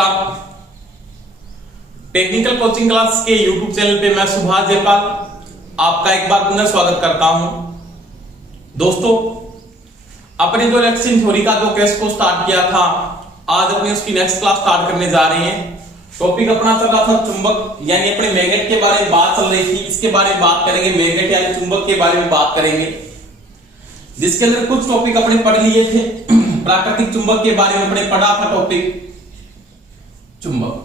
नमस्कार। Technical coaching class के YouTube channel पे मैं सुभाष जयपाल आपका एक बार पुनः स्वागत करता हूं। दोस्तों, अपने जो इलेक्शन थ्योरी का जो केस को स्टार्ट किया था, आज अपने उसकी नेक्स्ट क्लास स्टार्ट करने जा रहे हैं। टॉपिक अपना चल रहा था चुंबक, यानी अपने मैग्नेट के बारे में बात चल रही थी। इसके बारे में बात करेंगे, मैग्नेट यानी चुंबक के बारे में बात करेंगे, जिसके अंदर कुछ टॉपिक अपने पढ़ लिए थे। प्राकृतिक चुंबक के बारे में अपने पढ़ा था टॉपिक चुंबक।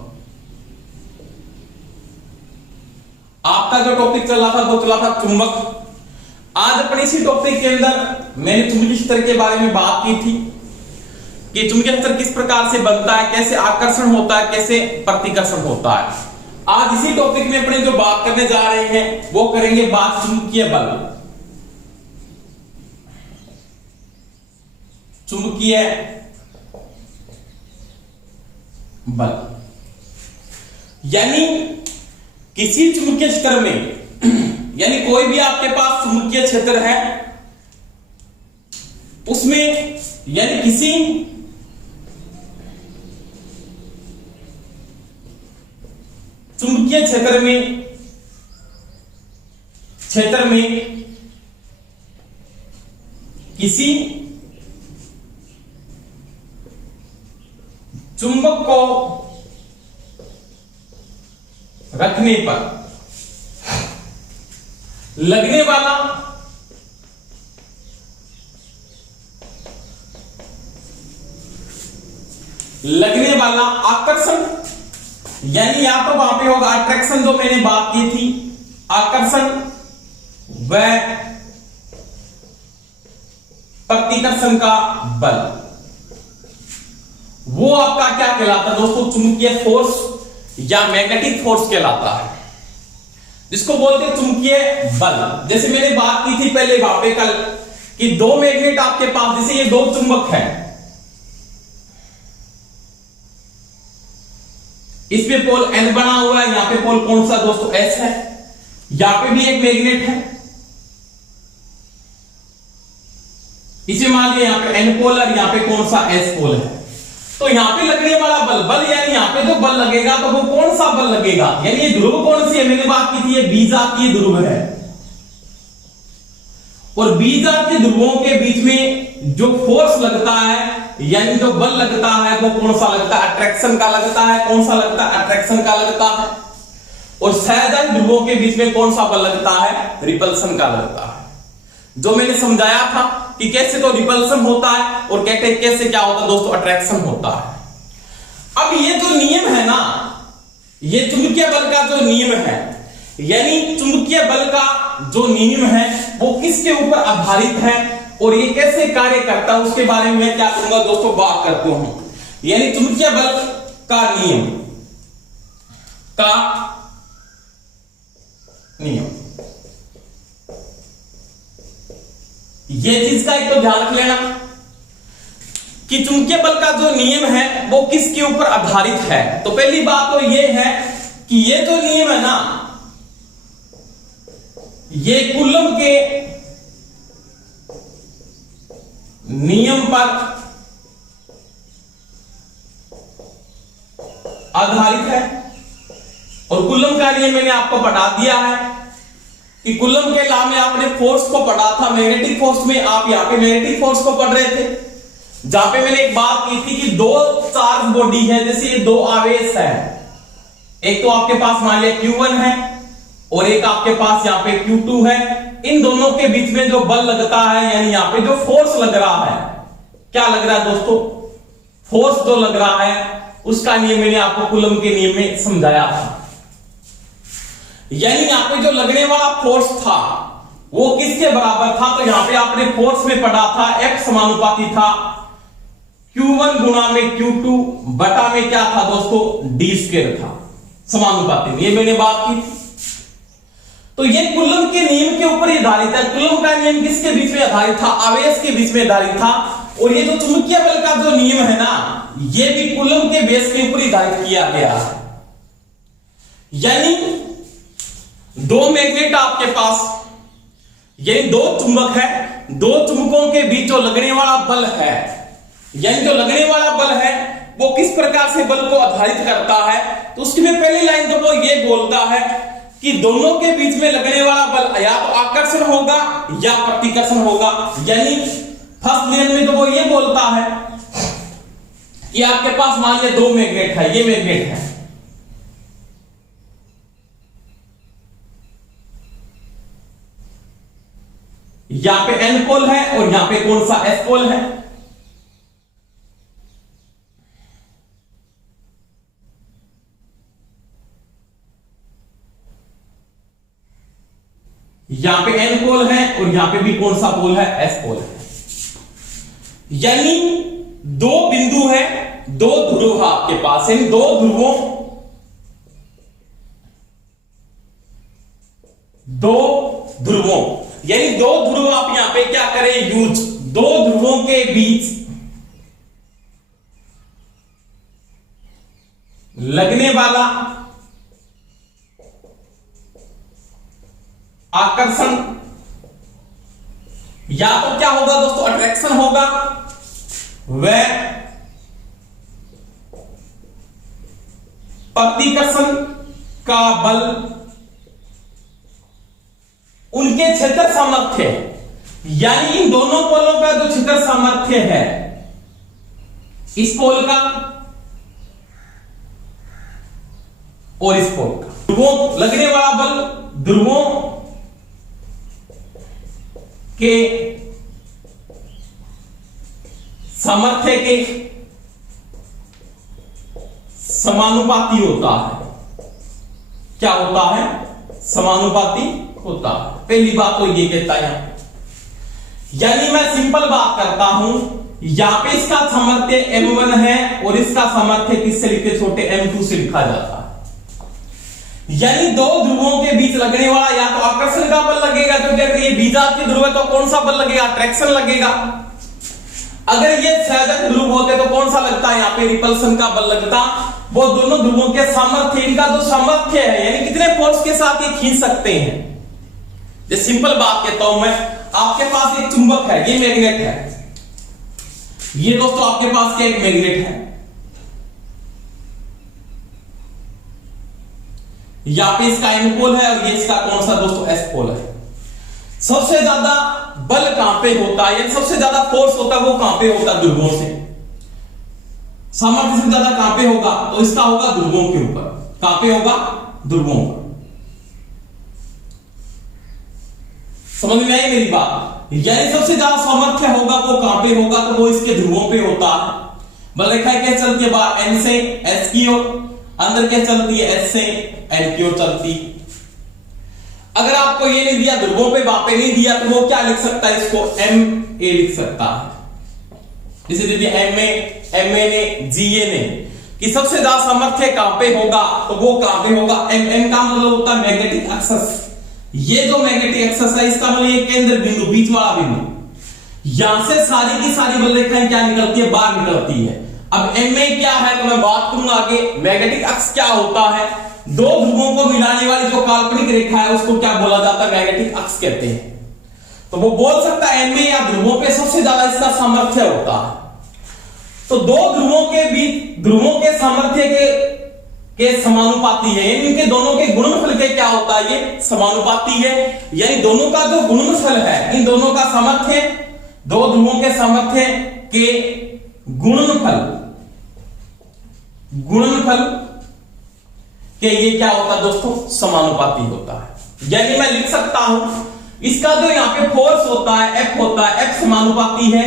आपका जो टॉपिक चल रहा था वो चला था चुंबक। आज अपने इसी टॉपिक के अंदर मैंने चुंबकीय क्षेत्र के बारे में बात की थी कि चुंबकीय क्षेत्र किस प्रकार से बनता है, कैसे आकर्षण होता है, कैसे प्रतिकर्षण होता है। आज इसी टॉपिक में अपने जो बात करने जा रहे हैं वो करेंगे बात चुंबकीय बल। चुंबकीय बल यानी किसी चुंबकीय क्षेत्र में, यानी कोई भी आपके पास चुंबकीय क्षेत्र है उसमें, यानी किसी चुंबकीय क्षेत्र में किसी चुंबक को रखने पर लगने वाला आकर्षण, यानी या तो वहां पे होगा अट्रैक्शन, जो मैंने बात की थी, आकर्षण व प्रतिकर्षण का बल, वो आपका क्या कहलाता है दोस्तों? चुंबकीय फोर्स या मैग्नेटिक फोर्स कहलाता है, जिसको बोलते हैं चुंबकीय बल। जैसे मैंने बात की थी पहले वहां पे कल कि दो मैग्नेट आपके पास, जैसे ये दो चुंबक हैं, इसमें पोल N बना हुआ है, यहां पे पोल कौन सा दोस्तों? S है। यहां पे भी एक मैग्नेट है, इसे मान लिया यहां पे N पोल और यहां पे कौन सा S पोल है। तो यहां पे लगने वाला बल यानी यहां पे जो बल लगेगा तो वो कौन सा बल लगेगा? यानी ये ध्रुव कौन सी है? मैंने बात की थी ये बीजातीय ध्रुव है, और बीजातीय ध्रुवों के बीच में जो फोर्स लगता है, यानी जो बल लगता है, वो कौन सा लगता है? अट्रैक्शन का लगता है। कौन सा लगता है? अट्रैक्शन का लगता है। और सहजात ध्रुवों के बीच में कौन सा बल लगता है? रिपल्सन का लगता है। जो मैंने समझाया था कि कैसे तो रिपल्सन होता है और कैसे क्या होता है दोस्तों? अट्रैक्शन होता है। अब ये जो नियम है ना, ये चुंबकीय बल का जो नियम है, यानी चुंबकीय बल का जो नियम है वो किसके ऊपर आधारित है और ये कैसे कार्य करता है, उसके बारे में मैं क्या करूंगा दोस्तों? बात करता हूं। यानी चुंबकीय बल का नियम ये चीज का एक तो ध्यान रख लेना कि चुंबकीय बल का जो नियम है वो किसके ऊपर आधारित है। तो पहली बात तो ये है कि ये जो नियम है ना, ये कूलम के नियम पर आधारित है। और कूलम का नियम मैंने आपको पढ़ा दिया है कि कूलम के लॉ में आपने फोर्स को पढ़ा था। मैग्नेटिक फोर्स में आप यहां पे मैग्नेटिक फोर्स को पढ़ रहे थे, जहां पे मैंने एक बात की थी कि दो चार्ज बॉडी है, जैसे ये दो आवेश है, एक तो आपके पास मान लिया Q1 है और एक आपके पास यहां पे Q2 है। इन दोनों के बीच में जो बल लगता है, यानी यहां पे जो फोर्स लग रहा है, क्या लग रहा है दोस्तों? फोर्स जो लग रहा है उसका नियम मैंने आपको कूलम के नियम में समझाया था। यानी यहां पे जो लगने वाला फोर्स था वो किसके बराबर था? तो यहां पे आपने फोर्स में पढ़ा था F समानुपाती था Q1 गुणा में Q2 बटा में क्या था दोस्तों? D स्क्वायर था, समानुपाती में। ये मैंने बात की थी। तो ये कूलम के नियम के ऊपर आधारित है। कूलम का नियम किसके बीच में आधारित था? आवेश के बीच में आधारित था। और ये जो चुंबकीय बल का जो नियम है ना, ये भी कूलम के बेस के ऊपर आधारित किया गया है। यानी दो मैग्नेट आपके पास, ये दो चुंबक है, दो चुंबकों के बीच जो लगने वाला बल है, यानी जो लगने वाला बल है वो किस प्रकार से बल को आधारित करता है, तो उसमें पहली लाइन तो वो ये बोलता है कि दोनों के बीच में लगने वाला बल या तो आकर्षण होगा या प्रतिकर्षण होगा। यानी फर्स्ट लाइन में तो वो ये बोलता है कि आपके पास मान लिया दो मैग्नेट है, ये मैग्नेट है, यहां पे N पोल है और यहां पे कौन सा S पोल है। यहां पे N पोल है और यहां पे भी कौन सा पोल है, S पोल है। यानी दो बिंदु है, दो ध्रुव आपके पास है, दो ध्रुवों, दो ध्रुवों, यानी दो ध्रुव आप यहां पे क्या करें यूज, दो ध्रुवों के बीच लगने वाला आकर्षण या तो क्या होगा दोस्तों, अट्रैक्शन होगा, वह प्रतिकर्षण का बल उनके क्षेत्र सामर्थ्य, यानी इन दोनों पोलों का जो क्षेत्र सामर्थ्य है, इस पोल का और इस पोल का, ध्रुवों लगने वाला बल ध्रुवों के सामर्थ्य के समानुपाती होता है। क्या होता है, समानुपाती होता है। पहली बात तो ये कहता है यहां, यानी मैं सिंपल बात करता हूं, यहां पे इसका सामर्थ्य M1 है और इसका सामर्थ्य किससे लिखते, छोटे M2 से लिखा जाता है। यानी दो ध्रुवों के बीच लगने वाला या तो आकर्षण का बल लगेगा, क्योंकि अगर ये बीजात के ध्रुव है तो कौन सा बल लगेगा, अट्रैक्शन लगेगा। अगर ये छेदक ध्रुव होते तो कौन सा लगता है, यहां पे रिपल्सन का बल लगता। वो दोनों ध्रुवों के सामर्थ्य, इनका जो सामर्थ्य है, यानी कितने फोर्स के साथ ये खींच सकते हैं। जैसे सिंपल बात कहता हूं मैं, आपके पास एक चुंबक है, ये मैग्नेट है, ये दोस्तों आपके पास क्या एक मैग्नेट है, यहां पे इसका N पोल है और ये इसका कौन सा दोस्तों S पोल है। सबसे ज्यादा बल कहां पे होता है, यानी सबसे ज्यादा फोर्स होता है वो कहां पे होता है, ध्रुवों से। सामर्थ्य से ज्यादा कहां पे होगा, तो इसका होगा ध्रुवों के ऊपर। कहां पे होगा, ध्रुवों पर। समझ में आई मेरी बात, यानी सबसे ज्यादा सामर्थ्य होगा वो कहां पे होगा, तो वो इसके ध्रुवों पे होता है। बल रेखा क्या चलती है, बाहर N से S की ओर, अंदर क्या चलती है, S से N की ओर चलती। अगर आपको ये नहीं दिया, ध्रुवों पे वहां पे नहीं दिया, तो वो क्या लिख सकता है, इसको MA लिख सकता है। जैसे दीजिए MA ने GA ने, कि सबसे ज्यादा सामर्थ्य कहां पे होगा, तो वो कहां पे होगा, MM का मतलब होता है मैग्नेटिक एक्सेस। ये जो मैग्नेटिक एक्सेस है, इसका मतलब ये केंद्र बिंदु, बीच वाला बिंदु, यहां से सारी की सारी बल रेखाएं क्या निकलती है, बाहर निकलती है। अब MA क्या है तो मैं बात करूंगा आगे। मैग्नेटिक अक्ष क्या होता है, दो ध्रुवों को मिलाने वाली जो काल्पनिक रेखा है उसको क्या बोला जाता है, मैग्नेटिक अक्ष कहते हैं। तो वो बोल सकता है MA या ध्रुवों पे सबसे ज्यादा इसका सामर्थ्य होता है। तो दो ध्रुवों के बीच, ध्रुवों के सामर्थ्य के समानुपाती है, यानी इनके दोनों के गुणनफल के क्या होता है, ये समानुपाती है। यानी दोनों का जो गुणनफल है, इन दोनों का सामर्थ्य, दो ध्रुवों के सामर्थ्य के गुणनफल के ये क्या होता है दोस्तों, समानुपाती होता है। यानी मैं लिख सकता हूं, इसका जो यहां पे फोर्स होता है F होता है, F समानुपाती है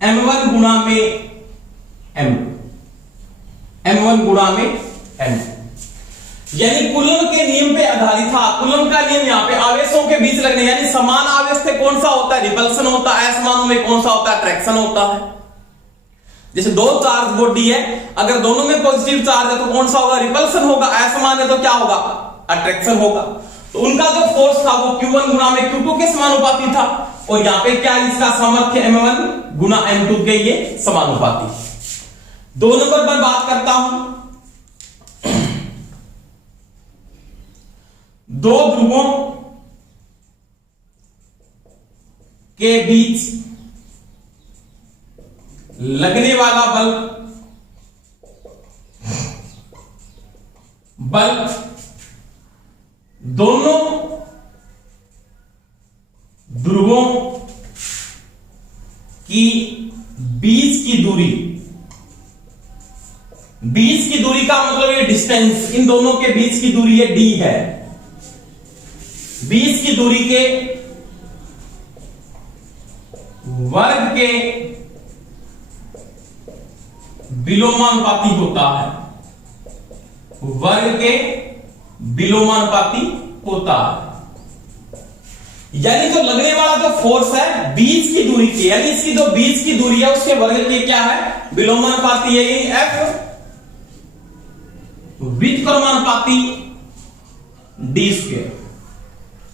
M1 गुणा में M1 गुणा में M। यानी कूलम के नियम पे आधारित था। कूलम का नियम यहां पे आवेशों के बीच लगने, यानी समान आवेश से कौन सा होता है, रिपल्सन होता है, असमानों में कौन सा होता है, अट्रैक्शन होता है। जैसे दो चार्ज बॉडी है, अगर दोनों में पॉजिटिव चार्ज है तो कौन सा होगा, रिपल्सन होगा, असमान है तो क्या होगा, अट्रैक्शन होगा। तो उनका जो फोर्स था वो Q1 गुणा में Q2 के समानुपाती था, और यहां पे क्या, इसका सामर्थ्य M1 गुणा M2 के ये समानुपाती। 2 नंबर पर बात करता हूं, दो ध्रुवों के बीच लगने वाला बल दोनों ध्रुवों की बीच की दूरी का मतलब ये डिस्टेंस, इन दोनों के बीच की दूरी ये d है। बीच की दूरी के वर्ग के विलोमानुपाती होता है, वर्ग के विलोमानुपाती होता है। यानी जो लगने वाला जो फोर्स है बीच की दूरी की, यानी इसकी जो बीच की दूरी है उसके वर्ग के क्या है, विलोमानुपाती है। यानी F व्युत्क्रमानुपाती d स्क्वायर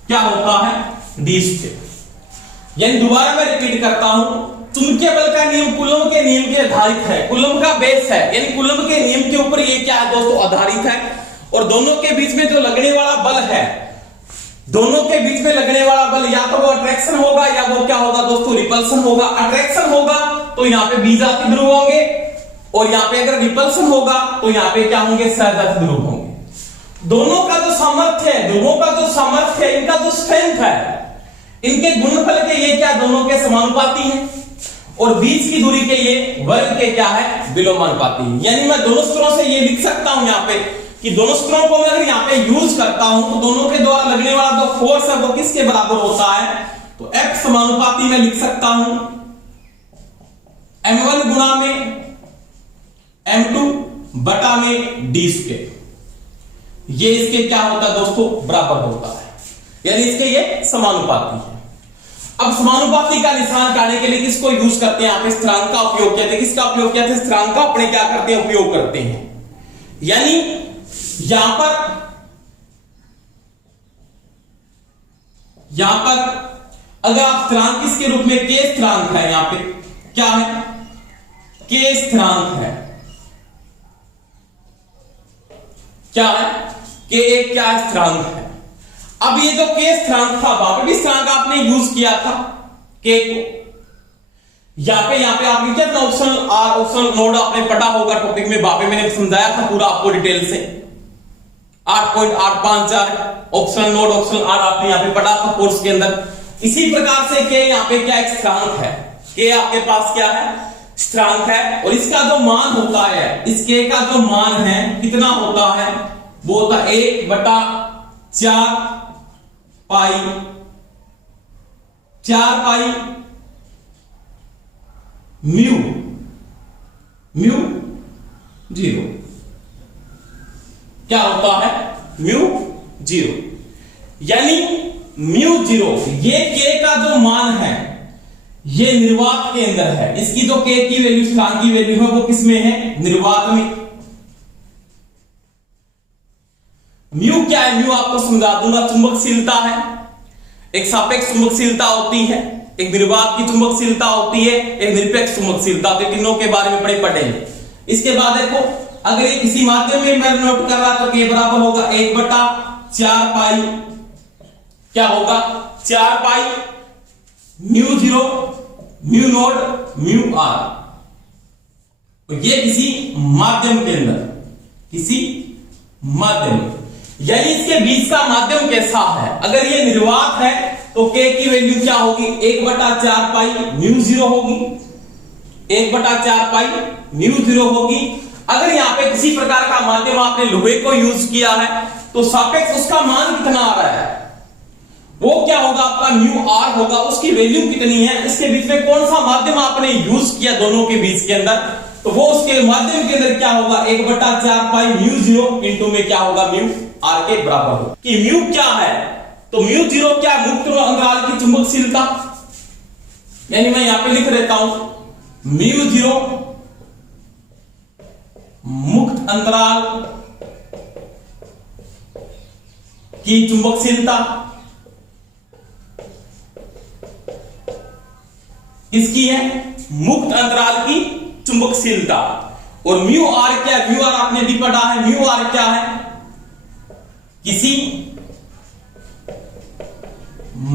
क्या होता है, d स्क्वायर। यानी दोबारा मैं रिपीट करता हूं, चुंबकीय बल का नियम कूलम के नियम के आधारित है, कूलम का बेस है, यानी कूलम के नियम के ऊपर ये क्या है दोस्तों, आधारित है। और दोनों के बीच में जो लगने वाला बल है, दोनों के बीच में लगने वाला बल या तो वो अट्रैक्शन होगा या वो क्या होगा दोस्तों, रिपल्सन होगा। अट्रैक्शन होगा तो यहां पे बीजाती ध्रुव होंगे, और यहां पे अगर रिपल्सन होगा तो यहां पे क्या होंगे, सहजाती ध्रुव होंगे। दोनों का जो सामर्थ्य है, ध्रुवों का जो सामर्थ्य है, इनका जो स्ट्रेंथ है, इनके गुणनफल के ये क्या दोनों के समानुपाती हैं, और बीच की दूरी के ये वर्ग के क्या है, विलोमानुपाती। यानी मैं दोनों सूत्रों से ये लिख सकता हूं यहां पे कि दोनों सूत्रों को मैं अगर यहां पे यूज करता हूं तो दोनों के द्वारा लगने वाला जो फोर्स है वो किसके बराबर होता है, तो F समानुपाती में लिख सकता हूं m1 गुणा में m2 बटा में d स्क्वायर। ये इसके क्या होता है दोस्तों, बराबर होता है, यानी इसके ये समानुपाती है। अब समानुपाती का निशान काटने के लिए किसको यूज करते हैं, आप स्थिरांक का उपयोग किया था। किसका उपयोग किया था, स्थिरांक का अपने क्या करते हैं, उपयोग करते हैं। यानी यहां पर अगर आप स्थिरांक किसके रूप में, के स्थिरांक है, यहां पे क्या है, के स्थिरांक है, क्या है, के एक क्या स्थिरांक है। अब ये जो के स्थिरांक था, वहां पे भी स्थिरांक आपने यूज किया था के को, यहां पे आपने क्या ऑप्शनल आर ऑप्शनल नोड आपने पढ़ा होगा टॉपिक में, वहां पे मैंने समझाया था पूरा आपको डिटेल से। 8.854 ऑप्शनल नोड ऑप्शनल आर आपने यहां पे पढ़ा था कोर्स के अंदर। इसी प्रकार से के यहां पे क्या एक स्थिरांक है, के आपके पास क्या है, स्थिरांक है, और इसका जो मान होता है, इस के का जो मान है कितना होता है, वो होता है 1/4 पाई म्यू 0 क्या होता है, म्यू 0। यानी म्यू 0 ये के का जो मान है ये निर्वात के अंदर है, इसकी जो के की वैल्यू, स्थिरांक की वैल्यू है वो किसमें है, निर्वात में। म्यू क्या है, म्यू आपको समझा दूंगा, चुंबकशीलता है। एक सापेक्ष चुंबकशीलता होती है, एक निर्वात की चुंबकशीलता होती है, एक निरपेक्ष चुंबकशीलता होती है। तीनों के बारे में पढ़ेंगे। इसके बाद देखो, अगर ये किसी माध्यम में मैं नोट कर रहा तो के बराबर होगा 1/4 पाई, क्या होगा, 4 pi mu 0 mu naught mu r. तो ये किसी माध्यम के अंदर, किसी माध्यम, यानी इसके बीच का माध्यम कैसा है। अगर ये निर्वात है तो के की वैल्यू क्या होगी, 1/4 पाई म्यू 0 होगी, 1/4 पाई म्यू 0 होगी। अगर यहां पे किसी प्रकार का माध्यम आपने लोहे को यूज किया है तो सापेक्ष उसका मान कितना आ रहा है, वो क्या होगा, आपका म्यू आर होगा, उसकी वैल्यू कितनी है, इसके बीच में कौन सा माध्यम आपने यूज किया दोनों के बीच के अंदर, तो वो उसके माध्यम के अंदर क्या होगा, 1/4 पाई म्यू 0 इंटू में क्या होगा, म्यू आर के बराबर होगा। कि म्यू क्या है, तो म्यू 0 क्या, मुक्त अंतराल की चुंबकशीलता। यानी मैं यहां पे लिख देता हूं म्यू 0 मुक्त अंतराल की चुंबकशीलता, किसकी है, मुक्त अंतराल की चुंबकशीलता। और म्यू आर क्या, म्यू आर आपने भी पढ़ा है, म्यू आर क्या है, किसी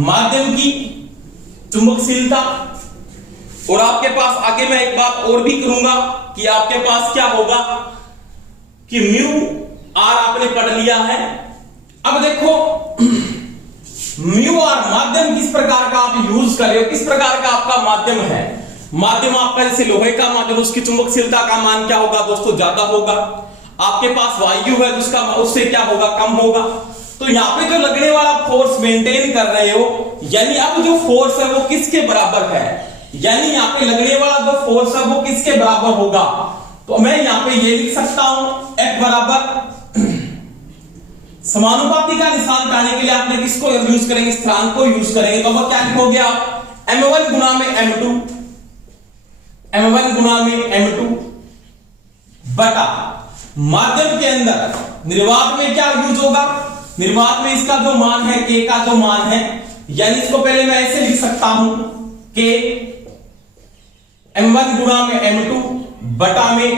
माध्यम की चुंबकशीलता। और आपके पास आगे मैं एक बात और भी करूंगा कि आपके पास क्या होगा कि म्यू आर आपने पढ़ लिया है। अब देखो म्यू आर माध्यम किस प्रकार का आप यूज कर रहे हो, किस प्रकार का आपका माध्यम है। माध्यम आपका जैसे लोहे का माध्यम, उसकी चुंबकशीलता का मान क्या होगा दोस्तों, ज्यादा होगा। आपके पास वायु है उसका, उससे क्या होगा, कम होगा। तो यहां पे जो लगने वाला फोर्स मेंटेन कर रहे हो, यानी अब जो फोर्स है वो किसके बराबर है, यानी यहां पे लगने वाला जो फोर्स है वो किसके बराबर होगा। तो मैं यहां पे ये लिख सकता हूं F बराबर समानुपाती का निशान पाने के लिए आपने किसको यूज करेंगे, स्थिरांक को यूज करेंगे। तो अब क्या लिखोगे आप, m1 गुना में m2, m1 गुना में m2 बटा माध्यम के अंदर निर्वात में क्या यूज होगा, निर्वात में इसका जो मान है k का जो मान है, यानी इसको पहले मैं ऐसे लिख सकता हूं k m1 गुना में m2 बटा में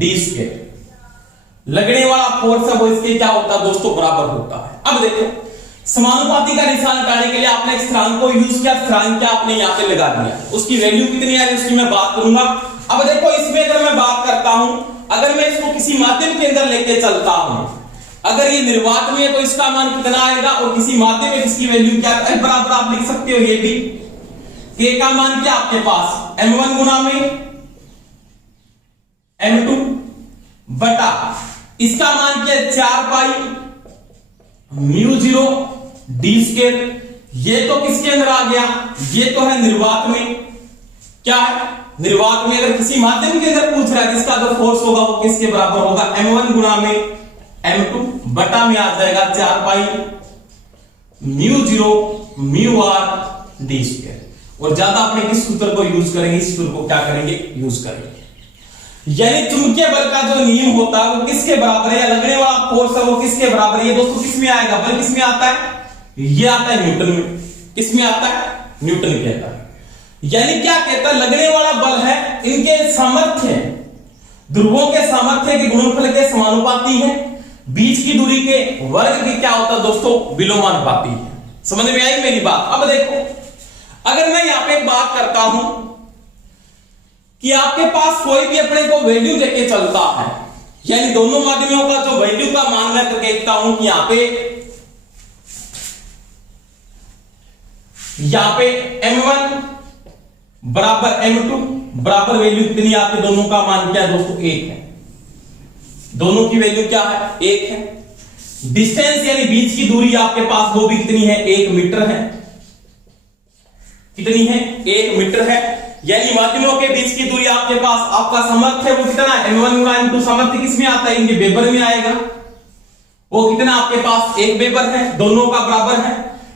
d स्क्वायर। लगने वाला फोर्स है वो इसके क्या होता है दोस्तों, बराबर होता है। अब देखो समानुपाती का निशान हटाने के लिए आपने स्थिरांक को यूज किया, स्थिरांक क्या आपने यहां पे लगा दिया, उसकी वैल्यू कितनी है उसकी मैं बात करूंगा। अब देखो इसमें अगर मैं बात करता हूं, अगर मैं इसको किसी माध्यम के अंदर लेके चलता हूं, अगर ये निर्वात में है तो इसका मान कितना आएगा, और किसी माध्यम में इसकी वैल्यू क्या है, बराबर आप लिख सकते हो ये भी k का मान क्या आपके पास m1 गुना में m2 बटा इसका मान क्या है 4 पाई म्यू 0 d स्क्वायर। ये तो किसके अंदर आ गया, ये तो है निर्वात में, क्या है निर्वात में। अगर किसी माध्यम के अंदर पूछ रहा है जिसका जो फोर्स होगा वो किसके बराबर होगा, m1 गुना में m2 बटा में आ जाएगा 4 pi mu 0 mu r d square. और ज्यादा अपने किस सूत्र को यूज करेंगे, इस सूत्र को क्या करेंगे, यूज करेंगे। यानी चुंबकीय बल का जो नियम होता है वो किसके बराबर है, या लगने वाला फोर्स है वो किसके बराबर है। ये दोस्तों किसमें आएगा, बल किसमें आता है, ये आता है न्यूटन में। किसमें आता है, न्यूटन कहता है। यानी क्या कहता है, लगने वाला बल है इनके सामर्थ्य, ध्रुवों के सामर्थ्य के गुणनफल के समानुपाती है, बीच की दूरी के वर्ग की क्या होता है दोस्तों, विलोमानुपाती है। समझ में आई मेरी बात। अब देखो अगर मैं यहां पे एक बात करता हूं कि आपके पास कोई भी अपने को वैल्यू देके चलता है, यानी दोनों माध्यमों का जो वैल्यू का मान मैं तो कहता हूं कि यहां पे m1 बराबर m2 बराबर वैल्यू कितनी, आपके दोनों का मान क्या है दोस्तों, 1 है। दोनों की वैल्यू क्या है, 1 है। डिस्टेंस यानी बीच की दूरी आपके पास वो भी कितनी है, 1 मीटर है। कितनी है, 1 मीटर है। यानी माध्यमों के बीच की दूरी आपके पास, आपका सामर्थ्य है वो कितना है, m1 गुना m2 सामर्थ्य किसमें आता है, इनके वेबर में आएगा। वो कितना आपके पास 1 वेबर है, दोनों का बराबर है।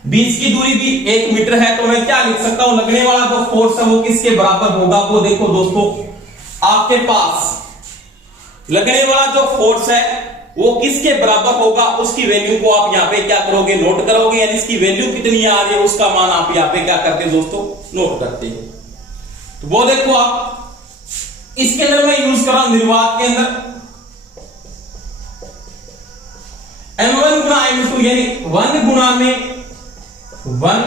बीच की दूरी भी 1 मीटर है। तो मैं क्या लिख सकता हूं, लगने वाला जो फोर्स है वो किसके बराबर होगा, वो देखो दोस्तों आपके पास लगने वाला जो फोर्स है वो किसके बराबर होगा, उसकी वैल्यू को आप यहां पे क्या करोगे, नोट करोगे। यानी इसकी वैल्यू कितनी आ रही है उसका मान आप यहां पे क्या करते हैं दोस्तों, नोट करते हैं। तो वो देखो आप इसके अंदर मैं यूज कर रहा हूं निर्वात के अंदर m1 गुना m2 यानी 1 गुना में 1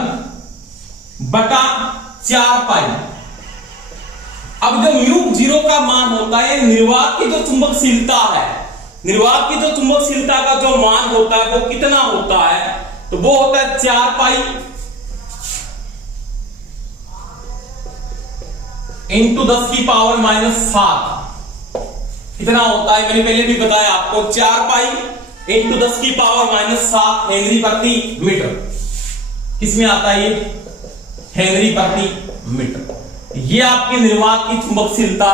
बटा 4 पाई। अब जो म्यू 0 का मान होता है, निर्वात की जो चुंबकशीलता है, निर्वात की जो चुंबकशीलता का जो मान होता है वो कितना होता है, तो वो होता है 4 पाई इंटू 10 की पावर -7। कितना होता है, मैंने पहले भी बताया आपको, 4 पाई इंटू 10 की पावर -7 हेनरी प्रति मीटर। किसमें आता है ये, हेनरी प्रति मीटर। ये आपकी निर्वात की चुंबकशीलता,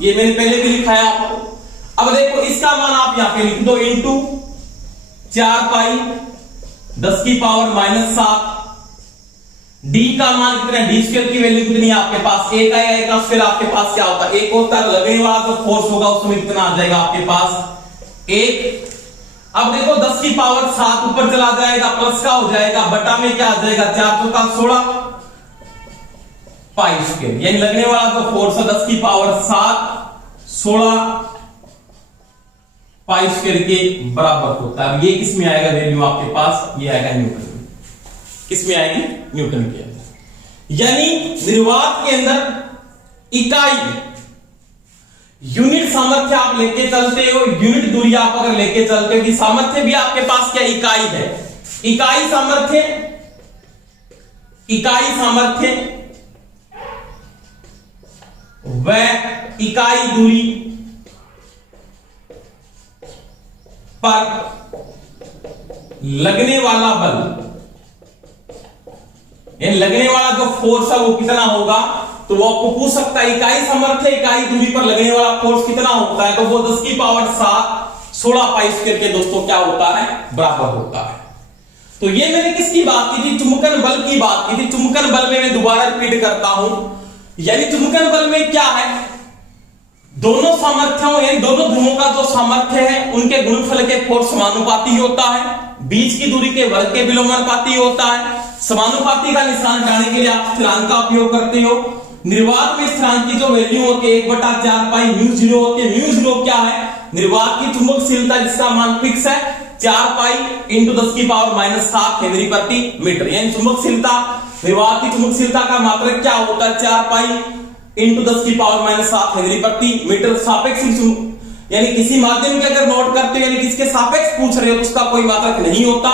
ये मैंने पहले भी लिखा है आपको। अब देखो इसका मान आप यहां पे लिख दो, इंटू 4 पाई 10 की पावर -7। डी का मान कितना है, डी स्क्वायर की वैल्यू कितनी है आपके पास, 1 आएगा। फिर आपके पास क्या होता है, 1 होता है, लगने वाला जो फोर्स होगा उसमें कितना आ जाएगा आपके पास 1। अब देखो 10 की पावर 7 ऊपर चला जाएगा, प्लस का हो जाएगा, बटा में क्या आ जाएगा, 4 का 16 पाई स्क्वायर। यानी लगने वाला जो फोर्स है 10 की पावर 7 16 पाई स्क्वायर के बराबर होता है। ये किस में आएगा वैल्यू आपके पास, ये आएगा न्यूटन में। किस में आएगी, न्यूटन के अंदर। यानी निर्वात के अंदर इकाई, यूनिट सामर्थ्य आप लेके चलते हो, यूनिट दूरी आप अगर लेके चलते हो कि सामर्थ्य भी आपके पास क्या इकाई है, इकाई सामर्थ्य, इकाई सामर्थ्य व इकाई दूरी पर लगने वाला बल, यानी लगने वाला जो फोर्स है वो कितना होगा, तो वो आपको पूछ सकता है इकाई सामर्थ्य इकाई दूरी पर लगने वाला फोर्स कितना होता है, तो वो 10 की पावर 7 16 पाई स्क्वायर के दोस्तों क्या होता है, बराबर होता है। तो ये मैंने किसकी बात की थी, चुंबकन बल की बात की थी। चुंबकन बल में मैं दोबारा रिपीट करता हूं, यानी चुंबकन बल में क्या है, दोनों सामर्थ्यों यानी दोनों ध्रुवों का जो सामर्थ्य है उनके गुणनफल के फोर्स समानुपाती होता है, बीच की दूरी के वर्ग के विलोमानुपाती होता है। समानुपाती का निशान हटाने के लिए आप स्थिरांक का उपयोग करते हो। निर्वात में स्थिरांक की जो वैल्यू होती है 1/4 पाई म्यू 0 होती है। म्यू 0 क्या है, निर्वात की चुंबकशीलता जिसका मान फिक्स है 4 पाई इंटू 10 की पावर -7 हेनरी प्रति मीटर, यानी चुंबकशीलता, निर्वात की चुंबकशीलता का मात्रक क्या होता है 4 पाई इंटू 10 की पावर -7 हेनरी प्रति मीटर। सापेक्ष यानी किसी माध्यम के अगर नोट करते हो यानी किसके सापेक्ष पूछ रहे हो तो उसका कोई मात्रक नहीं होता।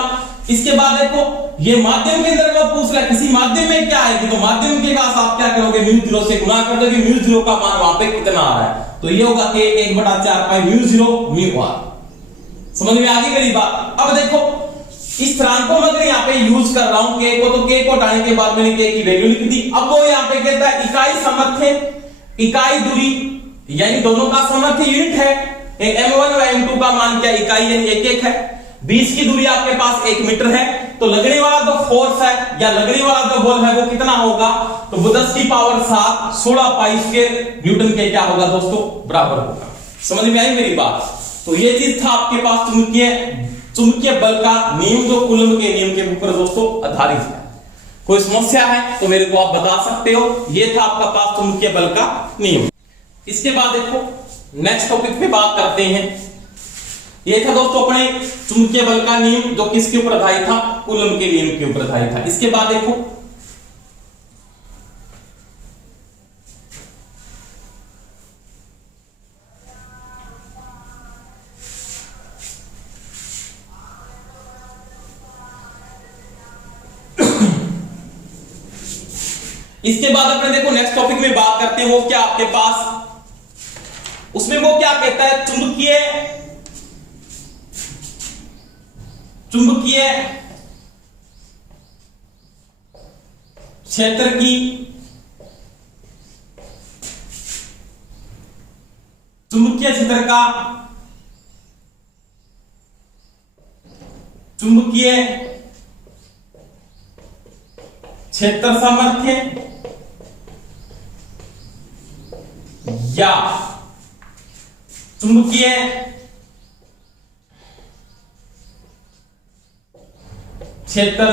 इसके बाद देखो ये माध्यम के अंदर पूछ रहा है किसी माध्यम में क्या आएगी, तो माध्यम के पास आप क्या करोगे, म्यू 0 से गुणा कर दोगे, म्यू 0 का मान वहां पे कितना आ रहा है, तो ये होगा कि 1/4 पाई म्यू 0 म्यू आर। समझ में आ गई मेरी बात। अब देखो इस स्थिरांक को मैं यहाँ पे यूज कर रहा हूं, के को, तो के को हटाने के बाद मैंने के की वैल्यू लिख दी। अब वो यहाँ पे कहता है इकाई सामर्थ्य इकाई दूरी, यानी दोनों का सामर्थ्य यूनिट है, m1 और m2 का मान क्या इकाई यानी 1 है, बीच की दूरी आपके पास 1 मीटर है, तो लगने वाला जो फोर्स है या लगने वाला जो बल है वो कितना होगा, तो वो 10 की पावर 7 16 पाई स्क्वायर न्यूटन के क्या होगा दोस्तों, बराबर होगा। समझ में आई मेरी बात। तो ये चीज था आपके पास चुंबकीय बल का नियम जो कूलम के नियम के ऊपर दोस्तों आधारित है। कोई समस्या है तो मेरे को आप बता सकते हो। ये था आपका पास चुंबकीय बल का नियम। इसके बाद देखो नेक्स्ट टॉपिक पे बात करते हैं। ये था दोस्तों अपने चुंबकीय बल का नियम जो किसके ऊपर आधारित था, कूलम के नियम के ऊपर आधारित था। इसके बाद देखो इसके बाद अपने देखो नेक्स्ट टॉपिक में बात करते हैं, वो क्या आपके पास उसमें वो क्या कहता है, चुंबकीय क्षेत्र की चुंबकीय क्षेत्र का चुंबकीय क्षेत्र सामर्थ्य या चुंबकीय क्षेत्र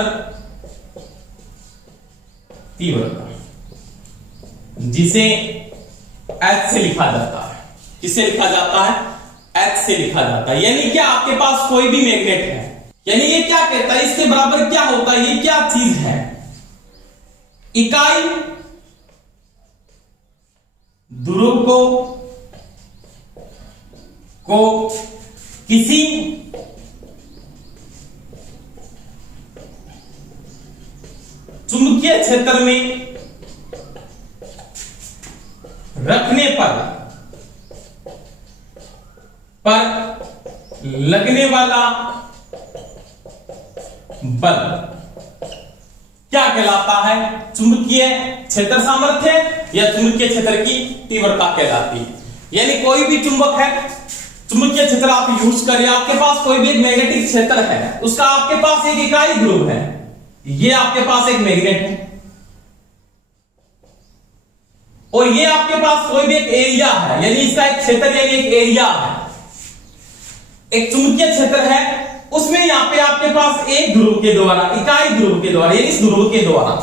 तीव्रता जिसे H से लिखा जाता है, किसे लिखा जाता है, H से लिखा जाता है। यानी क्या आपके पास कोई भी मैग्नेट है, यानी ये क्या कहता है, इसके बराबर क्या होता है, ये क्या चीज है, इकाई ध्रुव को किसी चुंबकीय क्षेत्र में रखने पर लगने वाला बल क्या कहलाता है, चुंबकीय क्षेत्र सामर्थ्य या चुंबकीय क्षेत्र की तीव्रता कहलाती है। यानी कोई भी चुंबक है, चुंबकीय क्षेत्र आप यूज करें, आपके पास कोई भी एक मैग्नेटिक क्षेत्र है, उसका आपके पास एक इकाई ध्रुव है, ये आपके पास एक मैग्नेट है, और ये आपके पास कोई भी एक एरिया है, यानी इसका एक क्षेत्र यानी एक एरिया है, एक चुंबकीय क्षेत्र है, उसमें यहां पे आपके पास एक ध्रुव के द्वारा, इकाई ध्रुव के द्वारा, यानी इस ध्रुव के द्वारा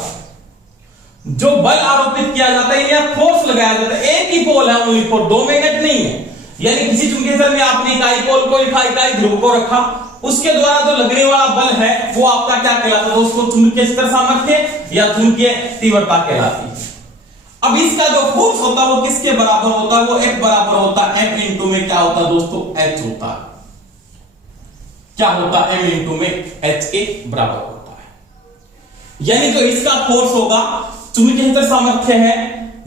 जो बल आरोपित किया जाता है या फोर्स लगाया जाता है, एक ही पोल है ओनली फॉर, दो मैग्नेट नहीं है। यानी किसी चुंबकीय क्षेत्र में आपने इकाई पोल को लिखा, इकाई ध्रुव को रखा, उसके द्वारा जो लगने वाला बल है वो आपका क्या कहलाता है, उसको चुंबकीय क्षेत्र सामर्थ्य या चुंबकीय तीव्रता कहलाती है। अब इसका जो फोर्स होता है वो किसके बराबर होता है? वो F बराबर होता है M इंटू में क्या होता है दोस्तों? H होता है। क्या होता है? M इंटू में H के बराबर होता है। यानी जो इसका फोर्स होगा, चुंबकीय क्षेत्र सामर्थ्य है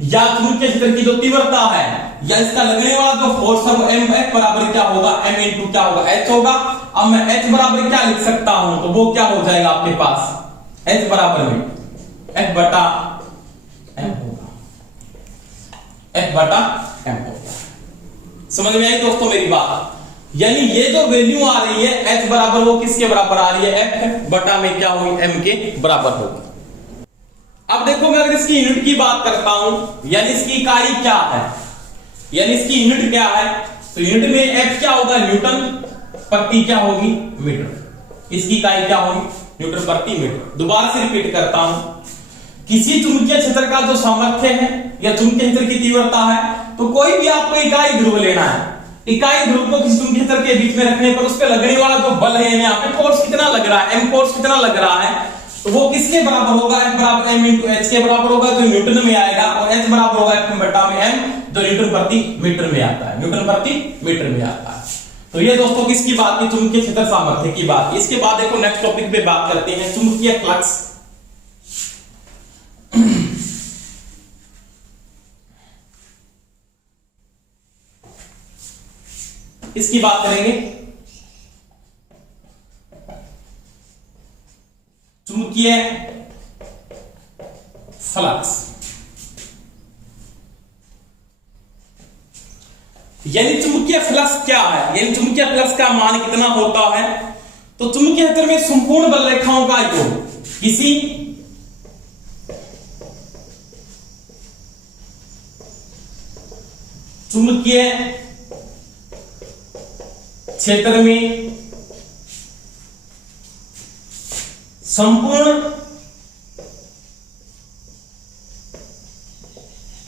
या चुंबकीय क्षेत्र की जो तीव्रता है या इसका लगने वाला जो फोर्स है वो M F बराबर क्या होगा? M इंटू क्या होगा? H होगा। अब मैं H बराबर क्या लिख सकता हूं? तो वो क्या हो जाएगा आपके पास? H बराबर में F बटा M होगा। F बटा M होगा। समझ में आई दोस्तों मेरी बात? यानी ये जो वैल्यू आ रही है H बराबर, वो किसके बराबर आ रही है? F बटा में क्या होगी? M के बराबर होगी। अब देखो मैं अगर इसकी यूनिट की बात करता हूं, यानी इसकी इकाई क्या है, यानी इसकी यूनिट क्या है, तो यूनिट में F क्या होगा? न्यूटन प्रति क्या होगी? मीटर। इसकी इकाई क्या होगी? न्यूटन प्रति मीटर। दोबारा से रिपीट करता हूं, किसी चुंबकीय क्षेत्र का जो सामर्थ्य है या चुंबकीय क्षेत्र की तीव्रता है, तो कोई भी आपको इकाई ध्रुव लेना है। इकाई ध्रुव को किसी चुंबकीय क्षेत्र के बीच में रखने पर उस पर लगने वाला जो बल है, यहाँ पे फोर्स कितना लग रहा है, M फोर्स कितना लग रहा है, तो वो किसके बराबर होगा? F बराबर M इंटू H के बराबर होगा, जो न्यूटन में आएगा, और H बराबर होगा F बटा में M, जो न्यूटन प्रति मीटर में आता है। न्यूटन प्रति मीटर में आता है। तो ये दोस्तों किसकी बात की? चुंबकीय क्षेत्र सामर्थ्य की बात की। इसके बाद देखो नेक्स्ट टॉपिक पे बात करते हैं, चुंबकीय फ्लक्स। इसकी बात करेंगे। चुंबकीय फ्लक्स यानी चुंबकीय फ्लक्स क्या है, यानी चुंबकीय फ्लक्स का मान कितना होता है? तो चुंबकीय क्षेत्र में संपूर्ण बल रेखाओं का योग किसी चुंबकीय क्षेत्र में संपूर्ण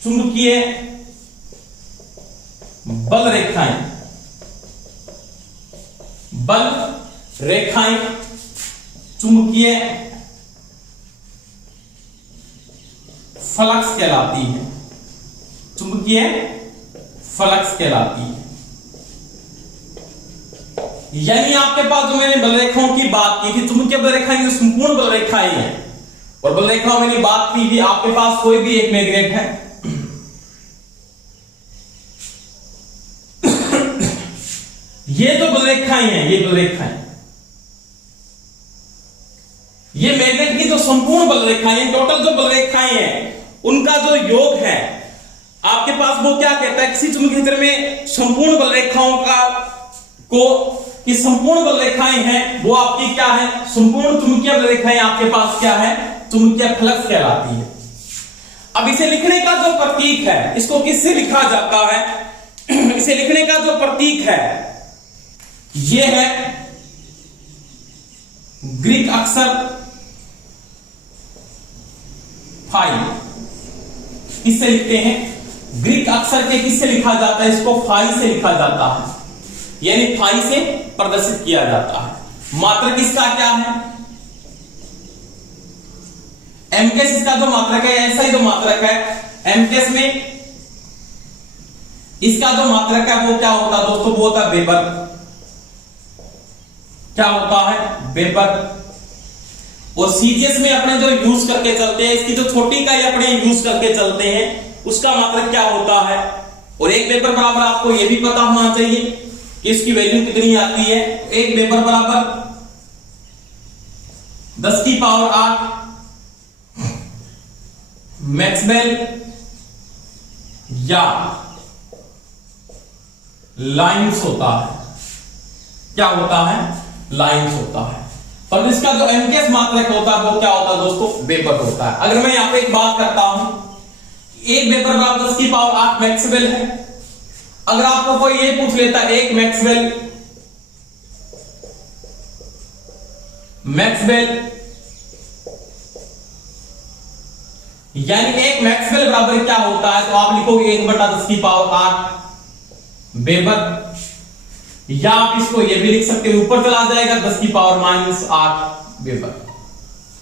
चुंबकीय बल रेखाएं चुंबकीय फ्लक्स कहलाती है। चुंबकीय फ्लक्स कहलाती है। यानी आपके पास जो मैंने बल रेखाओं की बात की थी, चुंबकीय बल रेखाएं जो संपूर्ण बल रेखाएं हैं, और बल रेखाओं मैंने बात की थी, आपके पास कोई भी एक मैग्नेट है, ये जो बल रेखाएं हैं, ये बल रेखाएं, ये मैग्नेट की जो संपूर्ण बल रेखाएं, टोटल जो बल रेखाएं हैं, उनका जो योग है आपके पास, वो क्या कहता है? किसी चुंबकीय क्षेत्र में संपूर्ण बल रेखाओं का को कि संपूर्ण बल रेखाएं हैं वो आपकी क्या है? संपूर्ण चुंबकीय बल रेखाएं आपके पास क्या है? चुंबकीय फ्लक्स कहलाती है। अब इसे लिखने का जो प्रतीक है, इसको किससे लिखा जाता है? इसे लिखने का जो प्रतीक है ये है ग्रीक अक्षर फाई। किससे लिखते हैं? ग्रीक अक्षर के किससे लिखा जाता है? इसको फाई से लिखा जाता है, यानी फाई से प्रदर्शित किया जाता है। मात्रक इसका क्या है? एमकेस इसका जो मात्रक है, ऐसा ही जो मात्रक है एमकेस में, इसका जो मात्रक है वो क्या होता है दोस्तों? वो होता है वेबर। क्या होता है? वेबर। और सीजीएस में अपने जो यूज करके चलते हैं, इसकी जो छोटी इकाई अपने यूज करके चलते हैं, उसका मात्रक क्या होता है? और एक वेबर बराबर आपको यह भी पता होना चाहिए कि इसकी वैल्यू कितनी आती है। एक वेबर बराबर 10 की पावर 8 मैक्सवेल या लाइंस होता है। क्या होता है? लाइंस होता है। पर इसका जो एमकेएस मात्रक होता है वो क्या होता है दोस्तों? वेबर होता है। अगर मैं यहां पे एक बात करता हूं, एक वेबर बराबर 10 की पावर 8 मैक्सवेल है। अगर आपको कोई ये पूछ लेता है एक मैक्सवेल यानी एक मैक्सवेल बराबर क्या होता है, तो आप लिखोगे 1/10 की पावर 8 वेबर, या आप इसको ये भी लिख सकते हैं, ऊपर चला जाएगा 10 की पावर -8 वेबर।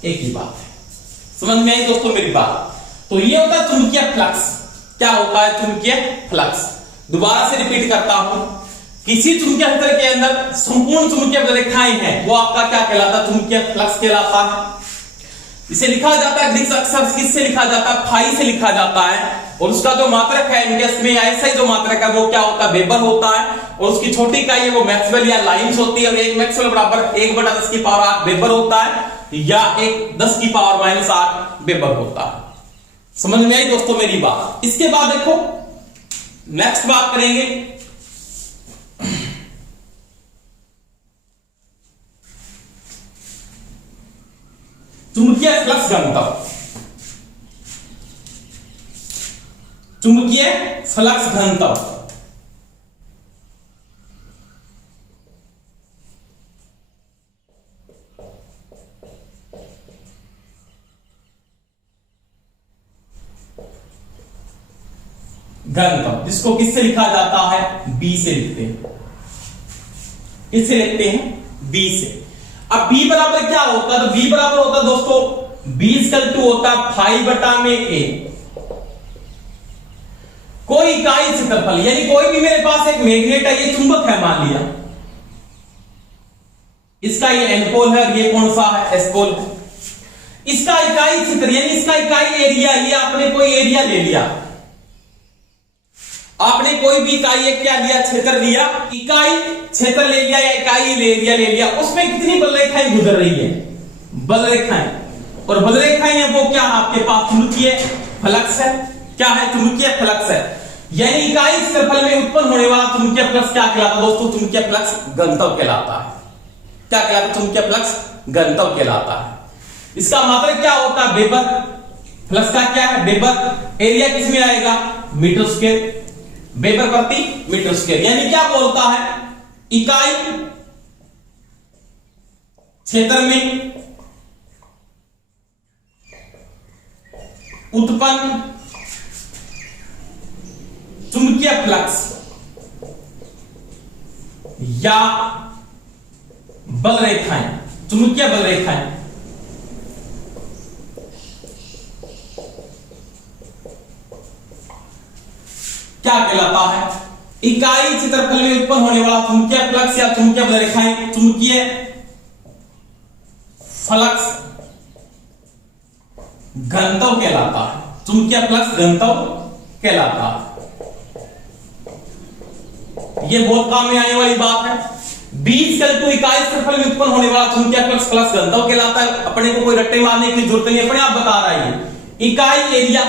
एक ही बात है। समझ में आई दोस्तों मेरी बात? तो ये होता है चुंबकीय फ्लक्स। क्या होता है? चुंबकीय फ्लक्स। दोबारा से रिपीट करता हूं, किसी चुंबकीय क्षेत्र के अंदर संपूर्ण चुंबकीय रेखाएं हैं, वो आपका क्या कहलाता है? चुंबकीय फ्लक्स कहलाता है। इसे लिखा जाता है ग्रीक अक्षर किससे लिखा जाता है? फाई से लिखा जाता है। और उसका जो मात्रक है इनकेस में ऐसा ही जो मात्रक है वो क्या होता है? वेबर होता है। और उसकी छोटी इकाई है वो मैक्सवेल या लाइन्स होती है। और एक मैक्सवेल बराबर 1/10 की पावर 8 वेबर होता है, या 10 की पावर -8 वेबर होता है। समझ में आई दोस्तों मेरी बात? इसके बाद देखो नेक्स्ट बात करेंगे चुंबकीय फ्लक्स घनत्व। चुंबकीय फ्लक्स घनत्व घनत्व, जिसको किससे लिखा जाता है? बी से लिखते हैं। किससे लिखते हैं? बी से। अब बी बराबर क्या होता है? तो बी बराबर होता है दोस्तों बी इक्वल टू होता है फाई बटा में ए। कोई इकाई क्षेत्रफल, यानी कोई भी मेरे पास एक मैग्नेट है, ये चुंबक है मान लिया, इसका ये एन पोल है और ये कौन सा है? एस पोल है। इसका इकाई क्षेत्र यानी इसका इकाई एरिया, ये आपने कोई एरिया ले लिया, आपने कोई भी इकाई क्या लिया? क्षेत्र लिया, इकाई क्षेत्र ले लिया या इकाई एरिया ले लिया, उसमें कितनी बल रेखाएं गुजर रही है? बल रेखाएं। और बल रेखाएं है वो क्या? आपके पास चुंबकीय फ्लक्स है। क्या है? चुंबकीय फ्लक्स है। यानी इकाई क्षेत्रफल में उत्पन्न होने वाला चुंबकीय फ्लक्स क्या कहलाता है दोस्तों? चुंबकीय फ्लक्स घनत्व कहलाता है। क्या कहलाता है? चुंबकीय फ्लक्स घनत्व कहलाता है। इसका मात्रक क्या होता है? वेबर। फ्लक्स का क्या है? वेबर। एरिया किसमें आएगा? मीटर स्क्वायर, वेबर प्रति मीटर स्क्वायर। यानी क्या बोलता है? इकाई क्षेत्र में उत्पन्न चुंबकीय फ्लक्स या बल रेखाएं, चुंबकीय बल रेखाएं क्या कहलाता है? इकाई क्षेत्रफल में उत्पन्न होने वाला चुंबकीय फ्लक्स या चुंबकीय बल रेखाएं चुंबकीय फ्लक्स घनत्व कहलाता है। चुंबकीय फ्लक्स घनत्व कहलाता है। ये बहुत काम में आने वाली बात है। बी इक्वल टू इकाई क्षेत्रफल में उत्पन्न होने वाला चुंबकीय फ्लक्स घनत्व कहलाता है। अपने को कोई रट्टे मारने की जरूरत नहीं, अपने आप बता रहा है। इकाई एरिया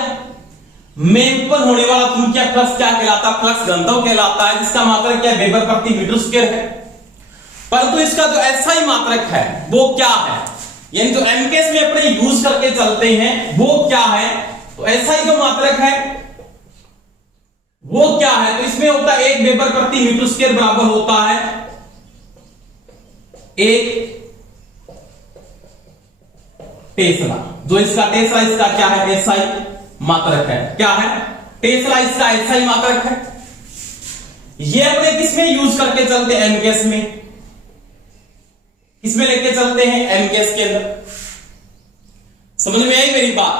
में उत्पन्न होने वाला चुंबकीय फ्लक्स क्या कहलाता है? फ्लक्स घनत्व कहलाता है, जिसका मात्रक क्या? वेबर प्रति मीटर स्क्वायर है। परंतु इसका जो एसआई मात्रक है वो क्या है? यानी जो एमकेएस में अपने यूज करके चलते हैं वो क्या है? तो एसआई जो मात्रक है वो क्या है? तो इसमें होता है 1 वेबर प्रति मीटर स्क्वायर बराबर होता है 1 टेस्ला। जो इसका टेस्ला, इसका क्या है? एसआई मात्रक है। क्या है? टेस्ला इसका एसआई मात्रक है। ये अपने किसमें यूज करके चलते हैं? एमकेएस में। किसमें लेके चलते हैं? एमकेएस के अंदर। समझ में आई मेरी बात?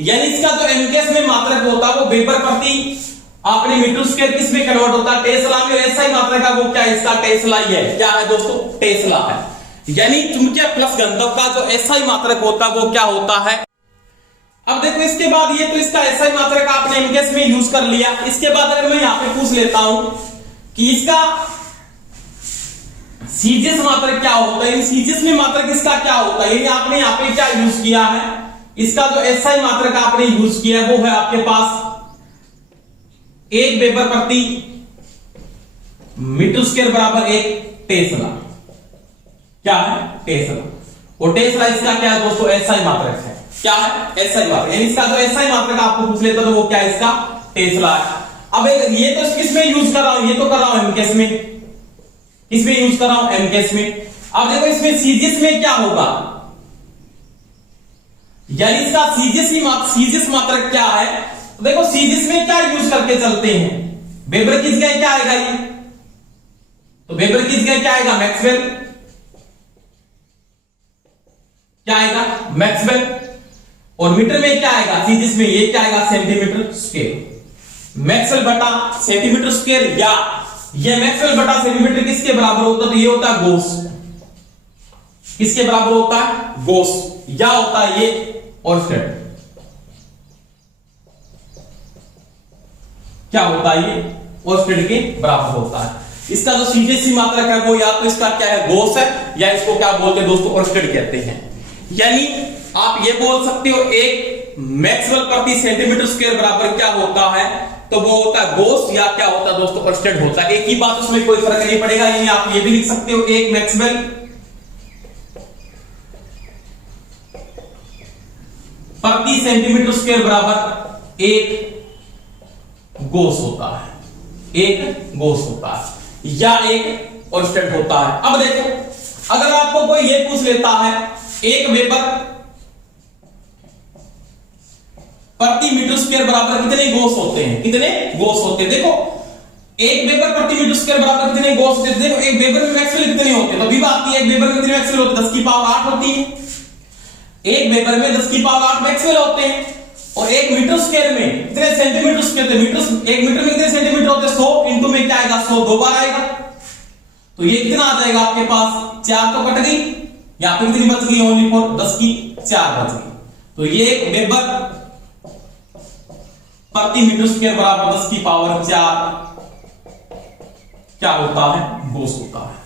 यानी इसका जो एमकेएस में मात्रक होता है वो वेबर प्रति आपने मीटर स्क्वायर किसमें कन्वर्ट होता है? टेस्ला में। एसआई मात्रक है वो क्या है? इसका टेस्ला ही है। क्या है दोस्तों? टेस्ला है। यानी चुंबकीय फ्लक्स घनत्व का जो एसआई मात्रक होता है वो क्या होता है? अब देखो इसके बाद ये तो इसका एसआई मात्रक आपने एमकेएस में यूज कर लिया। इसके बाद अगर मैं यहां पे पूछ लेता हूं कि इसका सीजीएस मात्रक क्या होता है? सीजीएस में मात्रक इसका क्या होता है? यानी आपने यहां पे क्या यूज किया है? इसका जो एसआई मात्रक आपने यूज किया है वो है आपके पास 1 वेबर प्रति मीटर स्क्वायर बराबर 1 टेस्ला। क्या है? टेस्ला। और टेस्ला इसका क्या है दोस्तों? एसआई मात्रक है। क्या है? एसआई मात्रक। यानी इसका जो एसआई मात्रक आपको पूछ लेता तो वो क्या है? इसका टेस्ला है। अब ये तो किसमें यूज कर रहा हूं? ये तो कर रहा हूं एमकेएस में। किसमें यूज कर रहा हूं? एमकेएस में। अब देखो इसमें सीजीएस में क्या होगा? यानी इसका सीजीएस मात्रक क्या है? तो देखो सीजीएस में क्या यूज करके चलते हैं? वेबर की जगह क्या आएगा? ये तो वेबर की जगह क्या आएगा? मैक्सवेल। क्या आएगा? मैक्सवेल। और मीटर में क्या आएगा, सीरीज में ये क्या आएगा, सेंटीमीटर स्क्वायर। मैक्सवेल बटा सेंटीमीटर स्क्वायर, या ये मैक्सवेल बटा सेंटीमीटर किसके बराबर होता है, तो ये होता है गॉस। किसके बराबर होता है, गॉस, या होता है ये ओर्स्टेड। क्या होता है, ये ओर्स्टेड के बराबर होता है। इसका जो सीधे मात्रक है वो या तो इसका क्या है, गॉस है, या इसको क्या बोलते हैं दोस्तों, ओर्स्टेड कहते हैं। यानी आप ये बोल सकते हो एक मैक्सवेल प्रति सेंटीमीटर स्क्वायर बराबर क्या होता है, तो वो होता है गॉस, या क्या होता है दोस्तों, ओर्स्टेड होता है। एक ही बात, उसमें कोई फर्क नहीं पड़ेगा। यानी आप ये भी लिख सकते हो एक मैक्सवेल प्रति सेंटीमीटर स्क्वायर बराबर एक गॉस होता है, एक गॉस होता है, या एक ओर्स्टेड होता है। अब देखो, अगर आपको कोई ये पूछ लेता है एक वेबर प्रति मीटर स्क्वायर बराबर कितने गॉस होते हैं, कितने गॉस होते हैं, देखो एक वेबर प्रति मीटर स्क्वायर बराबर कितने गॉस होते हैं। देखो एक वेबर में मैक्सवेल कितने होते हैं, तो अभी बात की एक वेबर में कितने मैक्सवेल होते हैं, 10 की पावर 8 होती है। एक वेबर में 10 की पावर 8 मैक्सवेल होते हैं। और एक मीटर स्क्वायर में कितने सेंटीमीटर स्क्वायर, मीटर एक मीटर में कितने सेंटीमीटर होते हैं, 100 इंटू में क्या आएगा, 100 दो बार आएगा। तो ये कितना आ जाएगा आपके पास, 4 तो कट गई, यहां पे कितनी बच गई, ओनली फॉर 10 की 4 बच गई। तो ये एक वेबर प्रति मीटर स्क्वायर बराबर 10 की पावर 4 क्या होता है, गॉस होता है।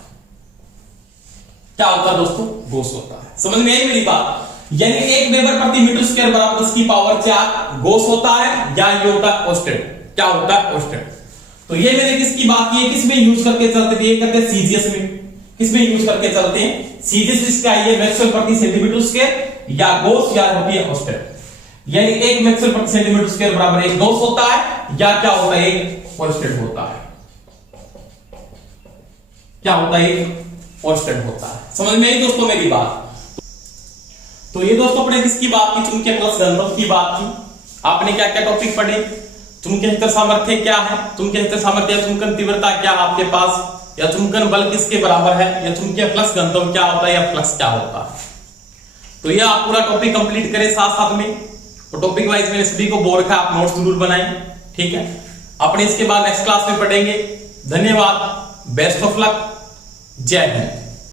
क्या होता है दोस्तों, गॉस होता है। समझ में आई मेरी बात। यानी एक वेबर प्रति मीटर स्क्वायर बराबर 10 की पावर 4 गॉस होता है, या ये होता है ओर्स्टेड। क्या होता है, ओर्स्टेड। तो ये मैंने किसकी बात की है, किसमें यूज करके चलते थे, ये करते हैं सीजीएस में। किसमें यूज करके चलते हैं, सीजीएस इसका ये मैक्सवेल प्रति सेंटीमीटर स्क्वायर, या गॉस, या होती है ओर्स्टेड। यानी एक मैक्सवेल प्रति सेंटीमीटर स्क्वायर बराबर एक गॉस होता है, या क्या होता है, एक ओर्स्टेड होता है। क्या होता है, एक ओर्स्टेड होता है। समझ में आई दोस्तों मेरी बात। तो ये दोस्तों अपने किसकी बात की, चुंबकीय प्लस घनत्व की बात की। आपने क्या क्या टॉपिक पढ़े, चुंबकीय क्षेत्र सामर्थ्य क्या है, चुंबकीय क्षेत्र सामर्थ्य, चुंबकन तीव्रता क्या है आपके पास, या चुंबकन बल किसके बराबर है, या चुंबकीय प्लस घनत्व क्या होता है, या फ्लक्स क्या होता है। तो ये आप पूरा टॉपिक कंप्लीट करें साथ साथ में। तो टॉपिक वाइज मैंने सभी को बोल रखा है, आप नोट्स जरूर बनाएं, ठीक है। अपने इसके बाद नेक्स्ट क्लास में पढ़ेंगे। धन्यवाद, बेस्ट ऑफ लक, जय हिंद।